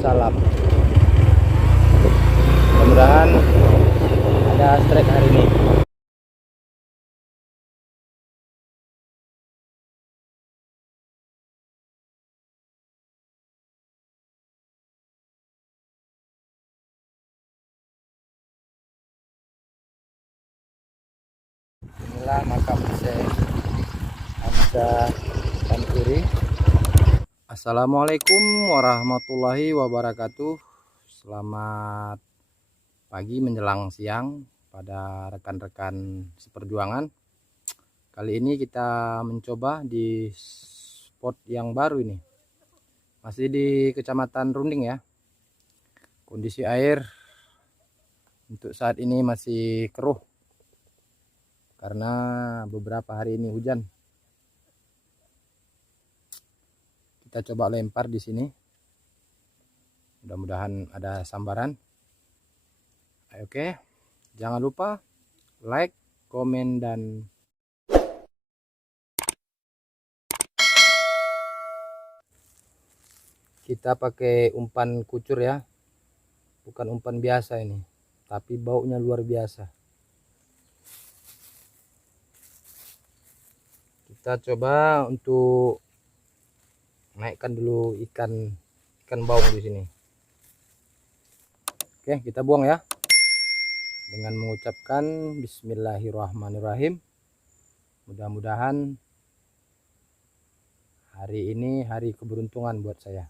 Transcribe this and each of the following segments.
Waalaikumsalam. Mudah-mudahan ada strike hari ini. Inilah makam Syekh Hamzah Santuri. Assalamualaikum warahmatullahi wabarakatuh. Selamat pagi menjelang siang pada rekan-rekan seperjuangan. Kali ini kita mencoba di spot yang baru ini. Masih di Kecamatan Runding ya. Kondisi air untuk saat ini masih keruh karena beberapa hari ini hujan. Kita coba lempar di sini. Mudah-mudahan ada sambaran. Oke, jangan lupa like, komen, dan kita pakai umpan kucur ya, bukan umpan biasa ini, tapi baunya luar biasa. Kita coba untuk naikkan dulu ikan baung di sini. Oke, kita buang ya dengan mengucapkan Bismillahirrahmanirrahim. Mudah-mudahan hari ini hari keberuntungan buat saya.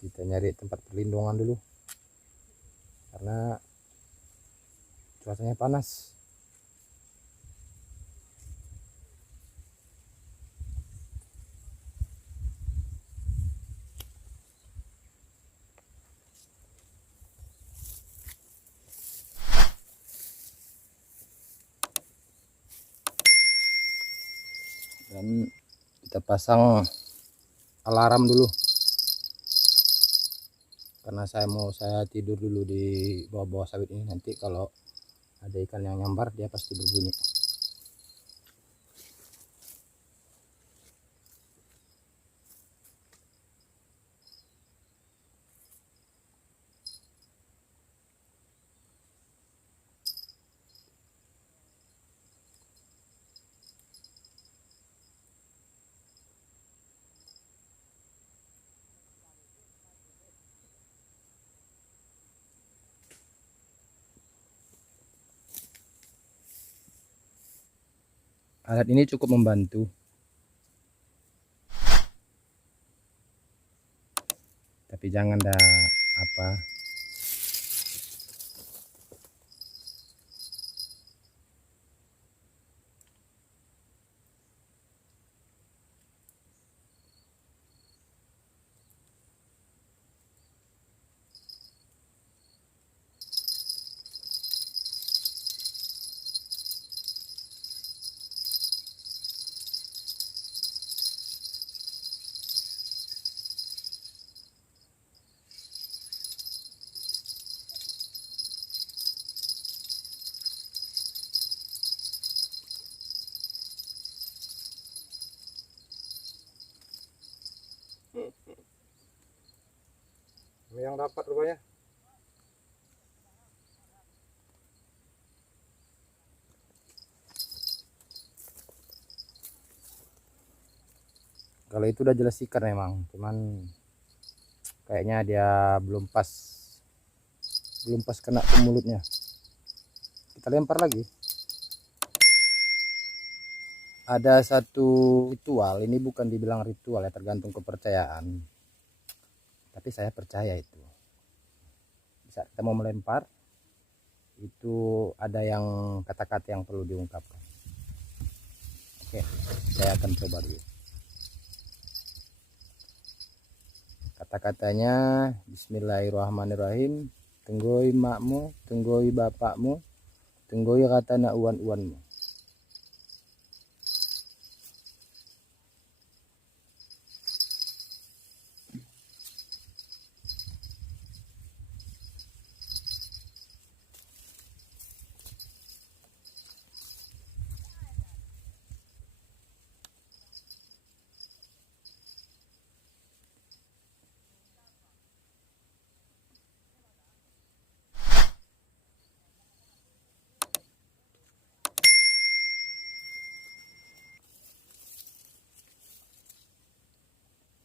Kita nyari tempat perlindungan dulu karena cuacanya panas. Dan kita pasang alarm dulu karena saya tidur dulu di bawah-bawah sawit ini. Nanti kalau ada ikan yang nyambar dia pasti berbunyi. Alat ini cukup membantu, tapi jangan apa yang dapat rupanya. Kalau itu udah jelas ikan memang, cuman Kayaknya dia belum pas kena ke mulutnya. Kita lempar lagi. Ada satu ritual, ini bukan dibilang ritual ya, tergantung kepercayaan, tapi saya percaya itu. Saat kita mau melempar itu ada yang kata-kata yang perlu diungkapkan. Oke, saya akan coba dulu. Kata-katanya Bismillahirrahmanirrahim. Tenggoi makmu, tenggoi bapakmu, tenggoi kata nak uan-uanmu.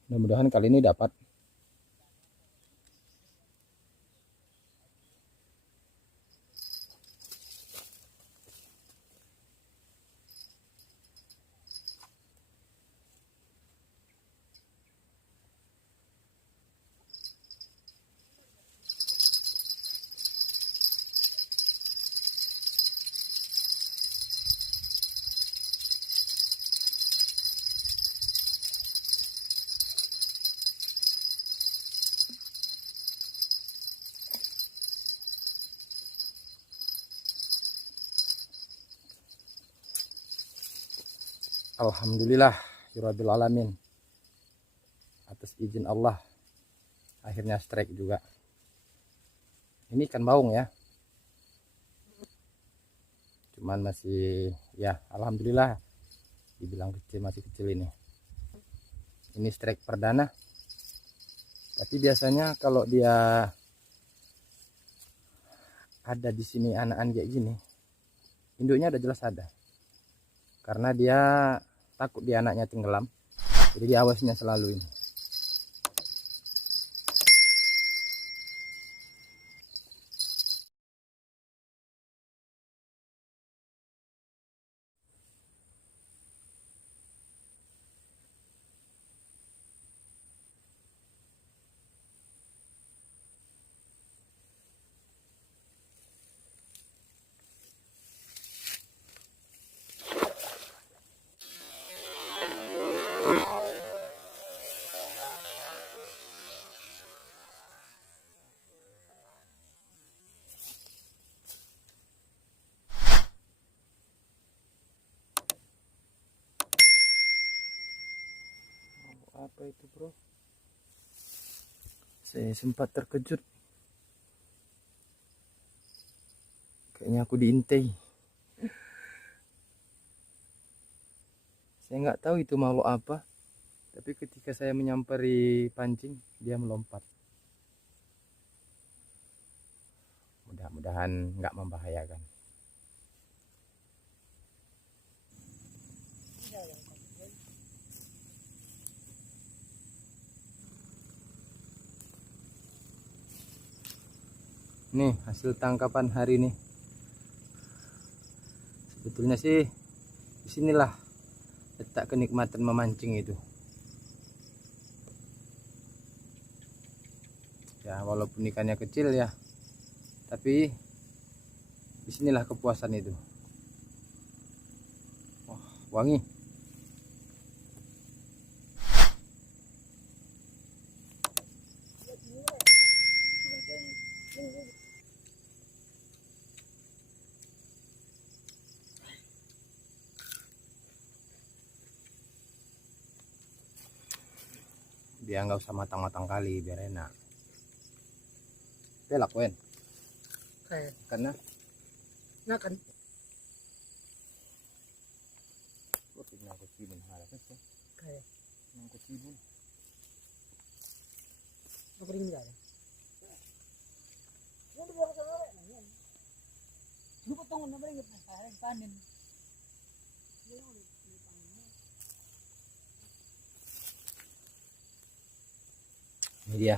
Mudah-mudahan kali ini dapat. Alhamdulillah Rabbil alamin. Atas izin Allah akhirnya strike juga. Ini ikan baung ya. Cuman masih ya alhamdulillah dibilang kecil, masih kecil ini. Ini strike perdana. Tapi biasanya kalau dia ada di sini anakan kayak gini, induknya udah jelas ada. Karena dia takut dia anaknya tenggelam, jadi diawasinya selalu ini. Apa itu bro? Saya sempat terkejut. Kayaknya aku diintai. Saya nggak tahu itu makhluk apa. Tapi ketika saya menyampari pancing, dia melompat. Mudah-mudahan nggak membahayakan. Nih hasil tangkapan hari ini. Sebetulnya sih disinilah letak kenikmatan memancing itu. Ya walaupun ikannya kecil ya, tapi disinilah kepuasan itu. Wah, wangi. Dia nggak usah matang-matang kali biar enak. Dia lakuin. Karena Nah kan, kayak apa ring ya? Lu potong na ring panin. ini dia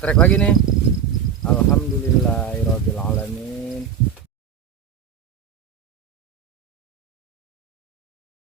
strike lagi nih. Alhamdulillahirobbilalamin.